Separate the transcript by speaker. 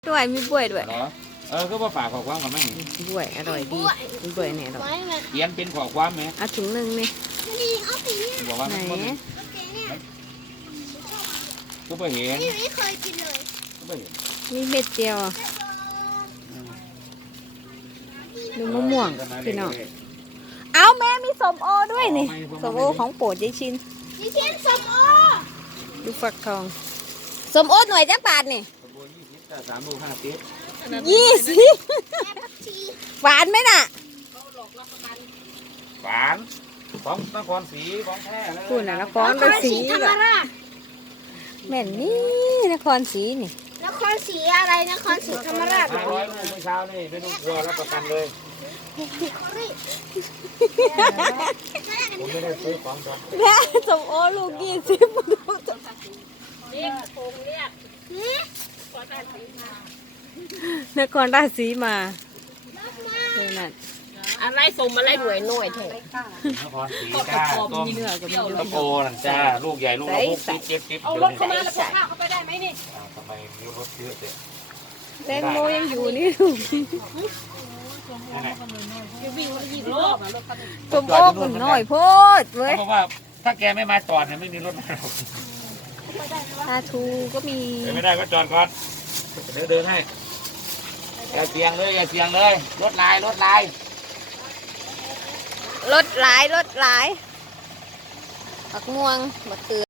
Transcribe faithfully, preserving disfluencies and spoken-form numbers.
Speaker 1: ด้วยมีบวยด้วย
Speaker 2: เหรอเออก็ว่าฝากขอความกับแม่
Speaker 1: บวยอร่อยดีมีบวยเนี่ยอร่อย
Speaker 2: เขียนเป็นขอความไหม
Speaker 1: เอาถุงหนึ่งนี่
Speaker 2: บอกว่า
Speaker 1: ไหน
Speaker 2: มันก็ไม่เห็น
Speaker 3: ไม่เคยกินเลย
Speaker 2: ก็ไม่เห็น
Speaker 1: มีเม็ดเดียวดูมะม่วงพี่น้องเอาแม่มีสมโอด้วยนี่สมโอของโปรดยายชิน
Speaker 3: ดิฉันสมโอ
Speaker 1: ดูฟักทองสมโอหน่วยจักบาทนี่
Speaker 2: ขบวนยี่สิบแต่สามโลห้าสิบ
Speaker 1: ยี่สิบ
Speaker 3: ชี
Speaker 1: หวานไหมน่ะ
Speaker 2: หวานของนครศรีของแท้เลย
Speaker 1: พูดน่ะนครราชสี
Speaker 3: ธรรม
Speaker 1: ก็
Speaker 3: ราช
Speaker 1: แม่นนี่นครศรีนี่
Speaker 3: นครศรีอะไรนครศรีธรรมราช
Speaker 2: ห้าร้อยลูกเมื่อเช้านี่ไม่ต้องกลัวรับประกันเลยผมไม่ได้ซื้อของจอง
Speaker 1: แม่สมโอลูกยี่สิบนครราชสีมาเท่านั้น
Speaker 4: อะไรสมอะไรหน่วยหน่วยเถอะ
Speaker 2: นครศรีจ้าต้มต้มโอนั่นจ้าลูกใหญ่ลูกละหกสิบเจ็ดสิบ
Speaker 4: เอารถเข้ามาแล้วพวกข้าวเข้าไปได้ไหมนี่
Speaker 2: ทำไมมีรถเยอะเจ๊
Speaker 1: แตงโมยังอยู่นี่ลูก
Speaker 4: วิ่งมายี่สิบรอบรถคันนี้
Speaker 1: สมโอมันน้อยโพดเว้ย
Speaker 2: เพราะว่าถ้าแกไม่มาจอดเนี่ยไม่มีรถมาหรอก
Speaker 1: ปลาทูก็มี
Speaker 2: เดินไม่ได้ก็จอดก่อนเดี๋ยวเดินให้อย่าเสียงเลยอย่าเสียงเลยรถลายรถลาย
Speaker 1: รถหลายรถหลายผักม่วงมะเขือ